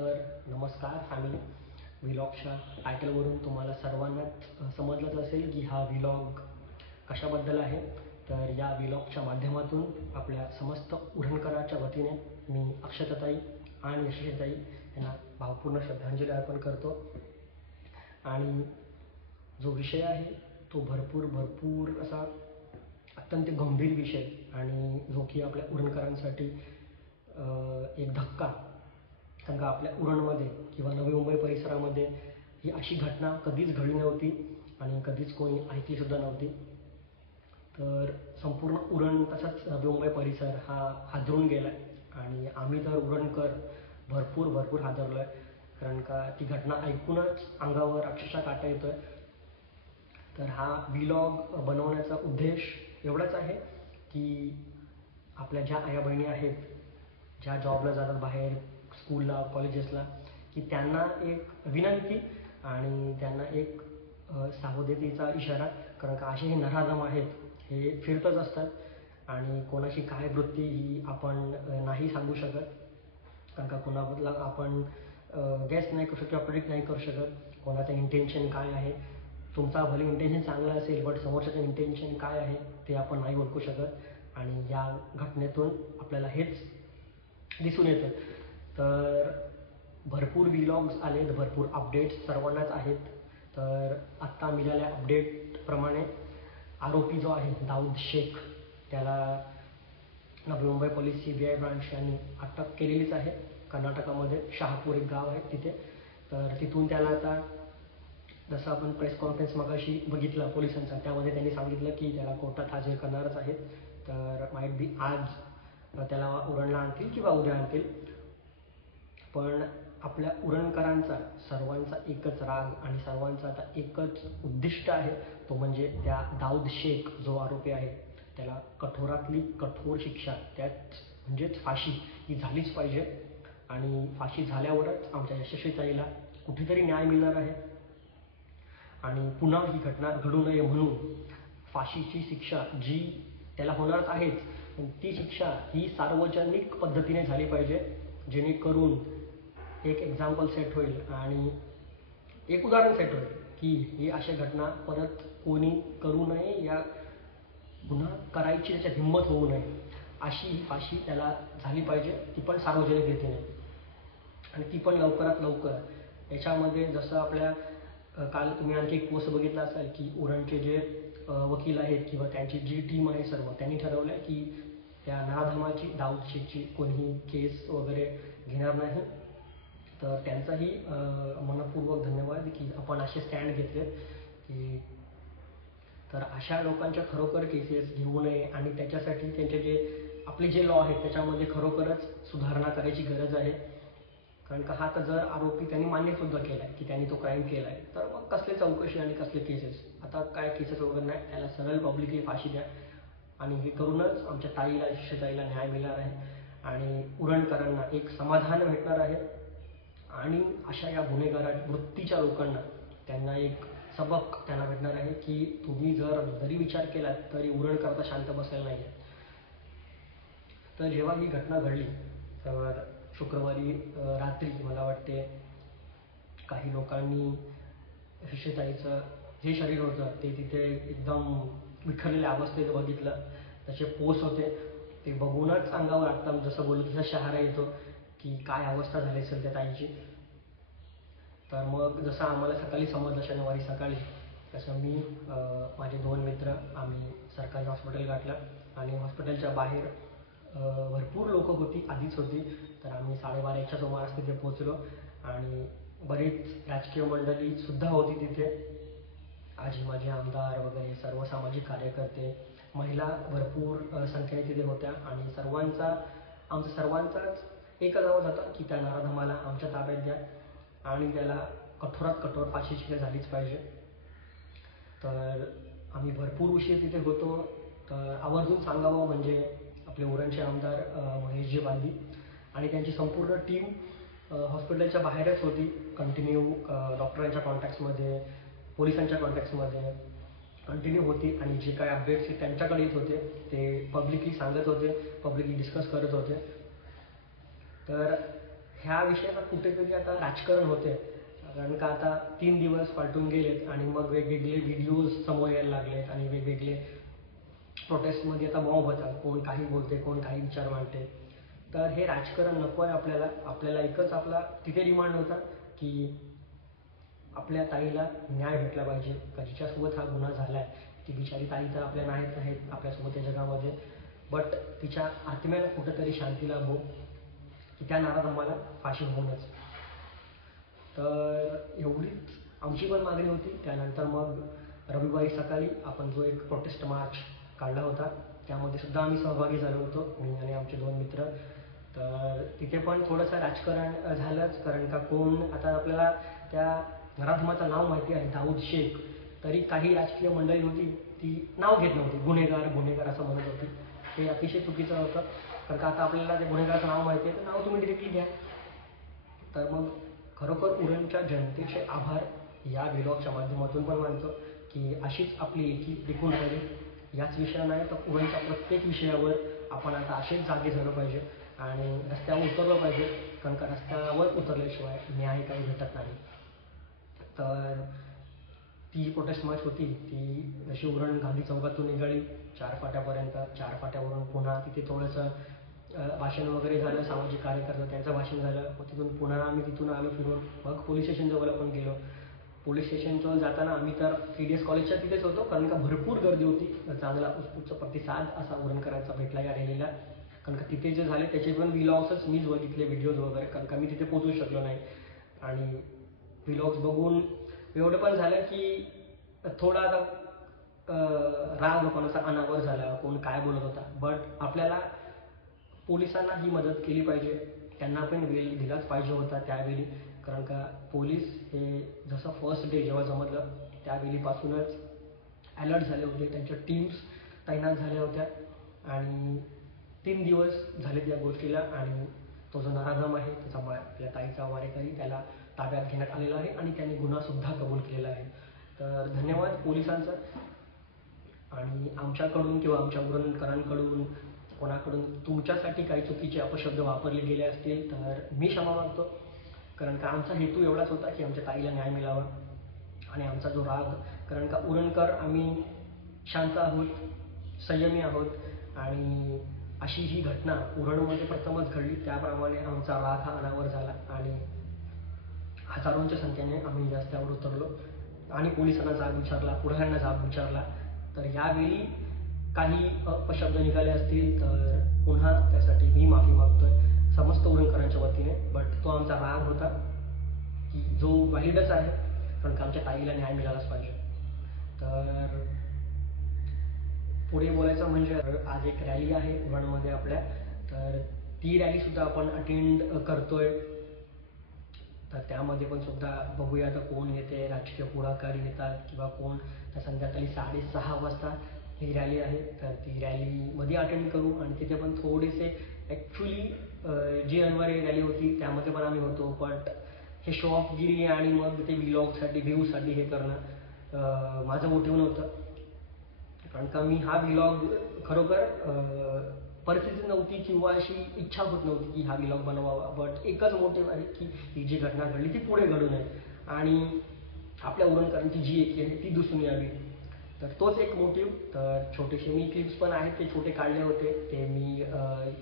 तर नमस्कार फॅमिली. व्लॉगच्या टायटलवरून तुम्हाला सर्वांनाच समजलंच असेल की हा व्लॉग कशाबद्दल आहे. तर या व्लॉगच्या माध्यमातून आपल्या समस्त उरणकराच्या वतीने मी अक्षताताई आणि यशस्वीताई यांना भावपूर्ण श्रद्धांजली अर्पण करतो. आणि जो विषय आहे तो भरपूर असा अत्यंत गंभीर विषय आणि जो की आपल्या उरणकरांसाठी एक धक्का. कारण का आपल्या उरणमध्ये किंवा नवी मुंबई परिसरामध्ये ही अशी घटना कधीच घडली नव्हती आणि कधीच कोणी ऐकलीसुद्धा नव्हती. तर संपूर्ण उरण तसाच नवी मुंबई परिसर हा हादरून गेला आहे आणि आम्ही तर उरणकर भरपूर हादरलो आहे. कारण का ती घटना ऐकूनच अंगावर अक्षरशः काटा येतो आहे. तर हा व्लॉग बनवण्याचा उद्देश एवढाच आहे की आपल्या ज्या आया बहिणी आहेत, ज्या जॉबला जातात बाहेर, स्कूलला, कॉलेजेसला, की त्यांना एक विनंती आणि त्यांना एक सावधतेचा इशारा. कारण का असे हे नराधम आहेत, हे फिरतच असतात आणि कोणाची काय वृत्ती ही आपण नाही सांगू शकत. कारण का कोणाबद्दल आपण गेस नाही करू शकत किंवा प्रेडिक्ट नाही करू शकत कोणाचं इंटेन्शन काय आहे. तुमचा भले इंटेन्शन चांगलं असेल, बट समोरच्याचं इंटेन्शन काय आहे ते आपण नाही ओळखू शकत. आणि या घटनेतून आपल्याला हेच दिसून येतं. तर भरपूर व्लॉग्स आलेत, भरपूर अपडेट्स सर्वांनाच आहेत. तर आत्ता मिळालेल्या अपडेटप्रमाणे आरोपी जो आहे दाऊद शेख, त्याला Navi Mumbai police CBI branch यांनी अटक केलेलीच आहे. कर्नाटकामध्ये शहापूर एक गाव आहे तिथे. तर तिथून त्याला आता जसं आपण प्रेस कॉन्फरन्स मगाशी बघितला पोलिसांचा, त्यामध्ये त्यांनी सांगितलं की त्याला कोर्टात हजर करणारच आहेत. तर माईट बी आज त्याला उरणला आणतील किंवा उद्या आणतील. पण आपल्या उरणकरांचा सर्वांचा एकच राग आणि सर्वांचा आता एकच उद्दिष्ट आहे, तो म्हणजे त्या दाऊद शेख जो आरोपी आहे त्याला कठोरातली कठोर शिक्षा, त्यात म्हणजेच फाशी ही झालीच पाहिजे. आणि फाशी झाल्यावरच आमच्या यशस्वीताईला कुठेतरी न्याय मिळणार आहे. आणि पुन्हा ही घटना घडू नये म्हणून फाशीची शिक्षा जी त्याला होणारच आहेच, पण ती शिक्षा ही सार्वजनिक पद्धतीने झाली पाहिजे, जेणेकरून एक एक्झाम्पल सेट होईल आणि एक उदाहरण सेट होईल की ही अशा घटना परत कोणी करू नये, या गुन्हा करायची त्याच्यात हिंमत होऊ नये, अशी ही फाशी त्याला झाली पाहिजे, ती पण सार्वजनिक रीतीने आणि ती पण लवकरात लवकर. याच्यामध्ये जसं आपल्या काल तुम्ही आणखी एक पोस्ट बघितला असाल की उरणचे जे वकील आहेत किंवा त्यांची जी टीम आहे सर्व, त्यांनी ठरवलं आहे की त्या नराधमाची, दाऊद शेखची कोणीही केस वगैरे घेणार नाही. तर त्यांचाही मनपूर्वक धन्यवाद की आपण असे स्टँड घेतले की तर अशा लोकांच्या खरोखर केसेस घेऊ नये आणि त्याच्यासाठी त्यांचे जे आपले जे लॉ आहेत त्याच्यामध्ये खरोखरच सुधारणा करायची गरज आहे. कारण का हा तर जर आरोपी त्यांनी मान्यसुद्धा केला आहे की त्यांनी तो क्राईम केला आहे, तर मग कसले चौकशी आणि कसले केसेस. आता काय केसेस वगैरे नाही, त्याला सरळ पब्लिकली फाशी द्या आणि हे करूनच आमच्या ताईला, यशस्वीताईला न्याय मिळणार आहे आणि उरणकरांना एक समाधान भेटणार आहे. आणि अशा या गुन्हेगार वृत्तीच्या लोकांना त्यांना एक सबक त्यांना भेटणार आहे की तुम्ही जरी विचार केलात तरी उरणकरता शांत बसायला नाही आहे. तर जेव्हा ही घटना घडली तर शुक्रवारी रात्री मला वाटते काही लोकांनी यशस्वीताईचं जे शरीर होतं ते तिथे एकदम विखरलेल्या अवस्थेत बघितलं. त्याचे पोस्ट होते, ते बघूनच अंगावर आत्ता जसं बोललो तसा शहारा येतो की काय अवस्था झाली असेल त्या ताईची. तर मग जसं आम्हाला सकाळी समजलं शनिवारी सकाळी, तसं मी माझे 2 मित्र आम्ही सरकारी हॉस्पिटल गाठलं आणि हॉस्पिटलच्या बाहेर भरपूर लोकं होती, आधीच होती. तर आम्ही 12:30-1च्या सुमारास तिथे पोचलो आणि बरीच राजकीय मंडळीसुद्धा होती तिथे. आजी माझे आमदार वगैरे सर्व सामाजिक कार्यकर्ते, महिला भरपूर संख्येने तिथे होत्या आणि आमचा सर्वांचाच एकच आवाज होता की त्या नराधमाला आमच्या ताब्यात द्या आणि त्याला कठोरात कठोर फाशी शिक्षा झालीच पाहिजे. तर आम्ही भरपूर उशीर तिथे होतो. तर आवर्जून सांगावं म्हणजे आपले उरणचे आमदार महेशजी बांदी आणि त्यांची संपूर्ण टीम हॉस्पिटलच्या बाहेरच होती, कंटिन्यू डॉक्टरांच्या कॉन्टॅक्ट्समध्ये, पोलिसांच्या कॉन्टॅक्ट्समध्ये कंटिन्यू होती आणि जे काय अपडेट्स त्यांच्याकडे येत होते ते पब्लिकली सांगत होते, पब्लिकली डिस्कस करत होते. तर ह्या विषयाचं कुठेतरी आता राजकारण होते, कारण का आता 3 दिवस पालटून गेलेत आणि मग वेगवेगळे व्हिडिओज समोर यायला लागलेत आणि वेगवेगळे प्रोटेस्टमध्ये आता बॉम्ब होतात, कोण काही बोलते, कोण काही विचार मांडते. तर हे राजकारण नको आहे आपल्याला. आपल्याला एकच आपला तिथे डिमांड होता की आपल्या ताईला न्याय भेटला पाहिजे, का जिच्यासोबत हा गुन्हा झाला आहे. ती बिचारी ताई तर आपल्या नाहीत आहेत आपल्यासोबत या जगामध्ये, बट तिच्या आत्म्याला कुठंतरी शांती लाभो, की त्या नाराज आम्हाला फाशी होऊनच. तर एवढीच आमची पण मागणी होती. त्यानंतर मग रविवारी सकाळी आपण जो एक प्रोटेस्ट मार्च काढला होता, त्यामध्ये सुद्धा आम्ही सहभागी झालो होतो, मी आणि आमचे 2 मित्र. तर तिथे पण थोडंसं राजकारण झालंच, कारण का कोण आता आपल्याला त्या नराधमाचं नाव माहिती आहे, दाऊद शेख. तरी काही राजकीय मंडळी होती ती नाव घेत नव्हती, गुन्हेगार असं म्हणत होती. ते अतिशय चुकीचं होतं, कारण का आता आपल्याला ते गुन्हेगाराचं नाव माहिती आहे, तर नाव तुम्ही डिरेक्टली घ्या. तर मग खरोखर उरणच्या जनतेचे आभार या व्लॉगच्या माध्यमातून पण मानतो, की अशीच आपली एकी टिकून राहिली. याच विषयावर नाही तर उरणच्या प्रत्येक विषयावर आपण आता असेच जागे झालं पाहिजे आणि रस्त्यावर उतरलं पाहिजे, कारण का रस्त्यावर उतरल्याशिवाय न्याय काही भेटत नाही. तर ती जी प्रोटेस्ट मार्च होती ती जशी उरण गांधी चौकातून निघाली 4 फाट्यापर्यंत, 4 फाट्यावरून पुन्हा तिथे थोडंसं भाषण वगैरे झालं, सामाजिक कार्यकर्ते त्यांचं भाषण झालं. तिथून पुन्हा आम्ही तिथून आलो फिरून, मग पोलीस स्टेशनजवळ आपण गेलो. पोलीस स्टेशनजवळ जाताना आम्ही तर KDS कॉलेजच्या तिथेच होतो, कारण का भरपूर गर्दी होती. चांगला उत्स्फूर्त प्रतिसाद असा उरणकरांचा भेटला या रॅलीला, कारण का तिथे जे झाले त्याचे पण व्लॉग्सच मीच बघितले, व्हिडिओज वगैरे, कारण का मी तिथे पोहोचू शकलो नाही. आणि व्लॉग्स बघून एवढं पण झालं की थोडा आता राग कोणाचा अनावर झाला, कोण काय बोलत होता. बट आपल्याला पोलिसांना ही मदत केली पाहिजे, त्यांना पण वेळ दिलाच पाहिजे होता त्यावेळी, कारण का पोलीस हे जसं फर्स्ट डे जेव्हा जमलं त्यावेळीपासूनच अलर्ट झाले होते, त्यांच्या टीम्स तैनात झाल्या होत्या. आणि 3 दिवस झाले त्या गोष्टीला, आणि तो जो नराधम आहे त्याचा आपल्या ताईचा वारेकरी त्याला ताब्यात घेण्यात आलेला आहे आणि त्याने गुन्हासुद्धा कबूल केलेला आहे. तर धन्यवाद पोलिसांचा. आणि आमच्याकडून किंवा आमच्या उरणकरांकडून कोणाकडून तुमच्यासाठी काही चुकीचे अपशब्द वापरले गेले असतील तर मी क्षमा मागतो, कारण का आमचा हेतू एवढाच होता की आमच्या ताईला न्याय मिळावा. आणि आमचा जो राग, कारण का उरणकर आम्ही शांत आहोत, संयमी आहोत, आणि अशी ही घटना उरणमध्ये प्रथमच घडली, त्याप्रमाणे आमचा राग हा अनावर झाला आणि हजारोंच्या संख्येने आम्ही रस्त्यावर उतरलो आणि पोलिसांना जाब विचारला, पुढाऱ्यांना जाब विचारला. तर यावेळी काही अपशब्द निघाले असतील तर पुन्हा त्यासाठी मी माफी मागतोय समस्त उरणकरांच्या वतीने. बट तो आमचा राग होता की जो व्हॅलिडच आहे, कारण का आमच्या ताईला न्याय मिळालाच पाहिजे. तर पुढे बोलायचं म्हणजे आज एक रॅली आहे उरणमध्ये आपल्या, तर ती रॅलीसुद्धा आपण अटेंड करतोय. तर त्यामध्ये पण सुद्धा बघूया आता कोण येते, राजकीय पुढाकारी येतात किंवा कोण. तर संध्याकाळी 6:30 वाजता ही रॅली आहे, तर ती रॅलीमध्ये अटेंड करू. आणि तिथे पण थोडेसे ॲक्च्युली जी अनिवार्य रॅली होती त्यामध्ये पण आम्ही होतो, बट हे शो ऑफगिरी आणि मग ते व्लॉगसाठी व्ह्यूसाठी हे करणं माझं मोटिव्ह नव्हतं, कारण का मी हा व्लॉग खरोखर परिस्थिती नव्हती किंवा अशी इच्छा होत नव्हती की हा व्लॉग बनवावा. बट एकच मोटिव्ह आहे की ही जी घटना घडली ती पुढे घडू नये आणि आपल्या उरणकरांची जी एकी आहे ती दिसून यावी. तर तोच एक मोटिव्ह. तर छोटेसे मी क्लिप्स पण आहेत, ते छोटे काढले होते, ते मी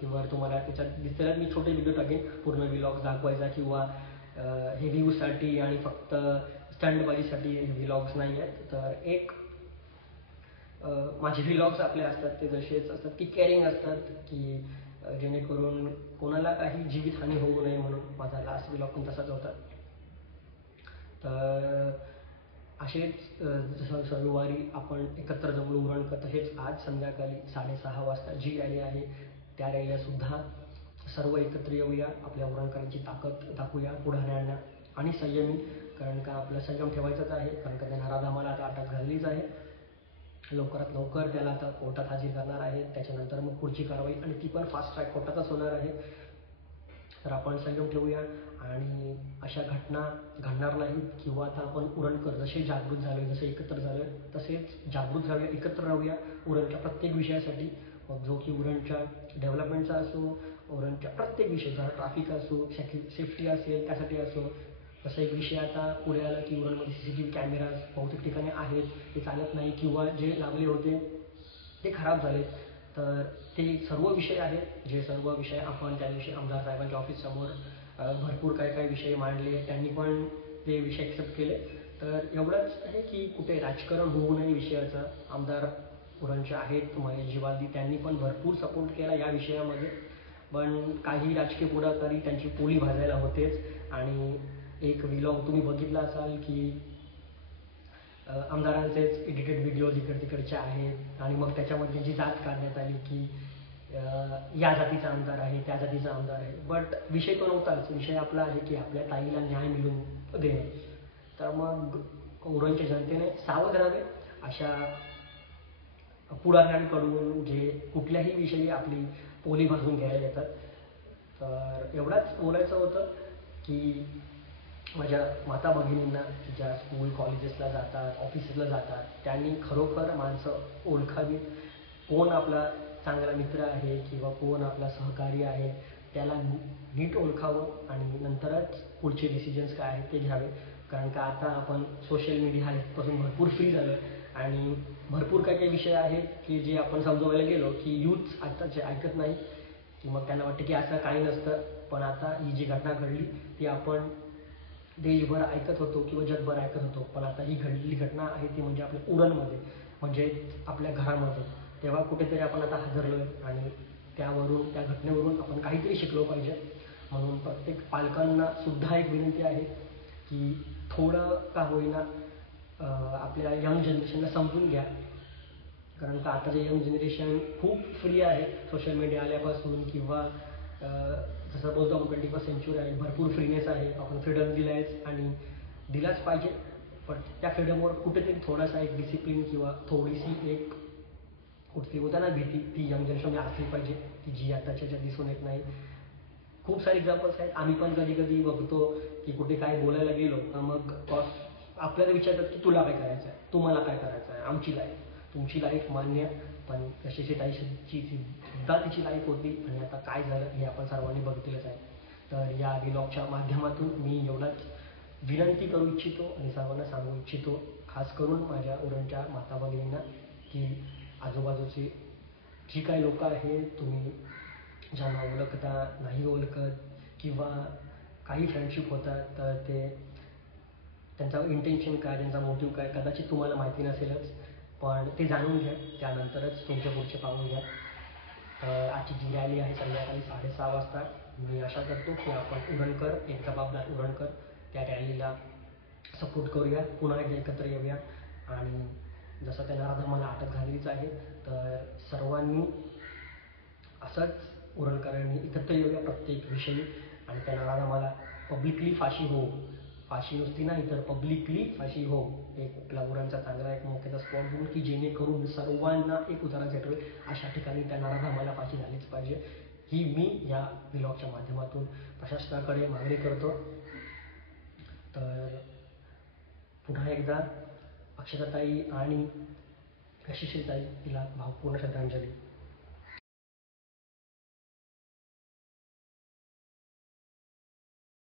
किंवा तुम्हाला त्याच्यात दिसतील. मी छोटे व्हिडिओ टाकेन पूर्ण व्लॉग दाखवायचा, किंवा हे व्ह्यूसाठी आणि फक्त स्टंटबाजीसाठी व्लॉग्स नाही आहेत. तर एक माझे व्लॉग्स आपले असतात ते जसेच असतात की केअरिंग असतात, की जेणेकरून कोणाला काही जीवितहानी होऊ नये म्हणून. माझा लास्ट व्लॉग पण तसाच होता. तर असेच जसं रविवारी आपण एकत्र जमलो उरणकर, तसेच आज संध्याकाळी 6:30 वाजता जी रॅली आहे त्या रॅलीलासुद्धा सर्व एकत्र येऊया, आपल्या उरणकरांची ताकद दाखवूया पुढाऱ्यांना आणि संयमी, कारण का आपलं संयम ठेवायचंच आहे, कारण का त्या नराधमाला आता अटक झालेलीच आहे. लवकरात लवकर त्याला आता कोर्टात हजर करणार आहे, त्याच्यानंतर मग पुढची कारवाई आणि ती पण फास्ट ट्रॅक कोर्टातच होणार आहे. तर आपण संयम ठेवूया आणि अशा घटना घडणार नाहीत, किंवा आता आपण उरणकर जसे जागृत झाले, जसे एकत्र झाले तसेच जागृत राहूया, एकत्र राहूया उरणच्या प्रत्येक विषयासाठी. मग जो की उरणच्या डेव्हलपमेंटचा असो, उरणच्या प्रत्येक विषय, जर ट्रॅफिक असो, सेफ्टी असेल त्यासाठी असो. तसा एक विषय आता पुढे आला की उरणमध्ये CCTV कॅमेराज बहुतेक ठिकाणी आहेत, ते चालत नाही किंवा जे लावले होते ते खराब झाले. तर ते सर्व विषय आहेत, जे सर्व विषय आपण त्या दिवशी आमदार साहेबांच्या ऑफिससमोर भरपूर काही काही विषय मांडले, त्यांनी पण ते विषय ॲक्सेप्ट केले. तर एवढंच आहे की कुठे राजकारण होऊ नये विषयाचं. आमदार उरणचे आहेत महेशजी वाल्दी, त्यांनी पण भरपूर सपोर्ट केला या विषयामध्ये. पण काही राजकीय पुढाकारी त्यांची पोळी भाजायला होतेच. आणि एक व्लॉग तुम्ही बघितला असाल की आमदारांचेच एडिटेड व्हिडिओज इकड तिकडचे आहेत आणि मग त्याच्यामध्ये जी जात काढण्यात आली की या जातीचा आमदार आहे, त्या जातीचा आमदार आहे. बट विषय तो नव्हताच. विषय आपला आहे की आपल्या ताईला न्याय मिळवून देणे. तर मग उरणच्या जनतेने सावध राहावे अशा पुढाऱ्यांकडून, जे कुठल्याही विषयी आपली पोली भाजून घ्यायला येतात. तर एवढाच बोलायचं होतं की माझ्या माता भगिनींना ज्या स्कूल कॉलेजेसला जातात, ऑफिसेसला जातात, त्यांनी खरोखर माणसं ओळखावीत. कोण आपला चांगला मित्र आहे किंवा कोण आपला सहकारी आहे, त्याला नीट ओळखावं आणि नंतरच पुढचे डिसिजन्स काय आहेत ते घ्यावे. कारण का आता आपण सोशल मीडिया पासून भरपूर फ्री झालो आणि भरपूर काही काही विषय आहेत की जे आपण समजवायला गेलो की यूथ आत्ताचे ऐकत नाही, की मग त्यांना वाटतं की असं काही नसतं. पण आता ही जी घटना घडली ती आपण देशभर ऐकत होतो किंवा जगभर ऐकत होतो, पण आता ही घडलेली घटना आहे ती म्हणजे आपल्या उरणमध्ये, म्हणजे आपल्या घरामध्ये. तेव्हा कुठेतरी आपण आता हादरलोय आणि त्यावरून, त्या घटनेवरून आपण काहीतरी शिकलो पाहिजे. म्हणून प्रत्येक पालकांना सुद्धा एक विनंती आहे की थोडं का होईना आपल्या यंग जनरेशनला समजून घ्या. कारण का आता जे यंग जनरेशन खूप फ्री आहे सोशल मीडिया आल्यापासून, किंवा जसं बोलतो आपण 21st सेंचुरी आहे, भरपूर फ्रीनेस आहे, आपण फ्रीडम दिला आहेच आणि दिलाच पाहिजे. पण त्या फ्रीडमवर कुठेतरी थोडासा एक डिसिप्लिन किंवा थोडीशी एक कुठली होता ना भीती, ती यंग जनरेशनमध्ये असली पाहिजे, की जी आताच्या दिसून येत नाही. खूप सारे एक्झाम्पल्स आहेत. आम्ही पण कधी कधी बघतो की कुठे काय बोलायला गेलो तर मग आपल्याला विचारतात की तुला काय करायचं आहे, तुम्हाला काय करायचं आहे, आमची लाईफ, तुमची लाईफ मान्य, पण कशाची ताईची सुद्धा तिची लाईफ होती आणि आता काय झालं हे आपण सर्वांनी बघितलंच आहे. तर या व्लॉगच्या माध्यमातून मी एवढाच विनंती करू इच्छितो आणि सर्वांना सांगू इच्छितो, खास करून माझ्या उरणच्या माता भगिनींना, की आजूबाजूची जी काही लोक आहेत, तुम्ही ज्यांना ओळखता, नाही ओळखत किंवा काही फ्रेंडशिप होतात, तर ते त्यांचा इंटेन्शन काय, त्यांचा मोटिव्ह काय, कदाचित तुम्हाला माहिती नसेलच, पण ते जाणून घ्या, त्यानंतरच तुमच्या पुढचे पाऊल घ्या. आजची जी रॅली आहे संध्याकाळी 6:30 वाजता, मी आशा करतो की आपण उरणकर, एक जबाबदार उरणकर, त्या रॅलीला सपोर्ट करूया, पुन्हा एकदा एकत्र येऊया. आणि जसं त्या नराधमाला अटक झालेलीच आहे, तर सर्वांनी असंच उरणकरांनी एकत्र येऊया प्रत्येक विषयी आणि त्या नराधमाला पब्लिकली फाशी हो, फाशी नुसती नाही तर पब्लिकली फाशी हो. एक आपला उरणचा चांगला एक मोक्याचा स्पॉट देऊन की जेणेकरून सर्वांना एक उतारा भेटेल, अशा ठिकाणी त्या नराधमाला फाशी झालीच पाहिजे, ही मी या व्लॉगच्या माध्यमातून प्रशासनाकडे मागणी करतो. तर पुन्हा एकदा अक्षताताई आणि यशस्वीताई हिला भावपूर्ण श्रद्धांजली.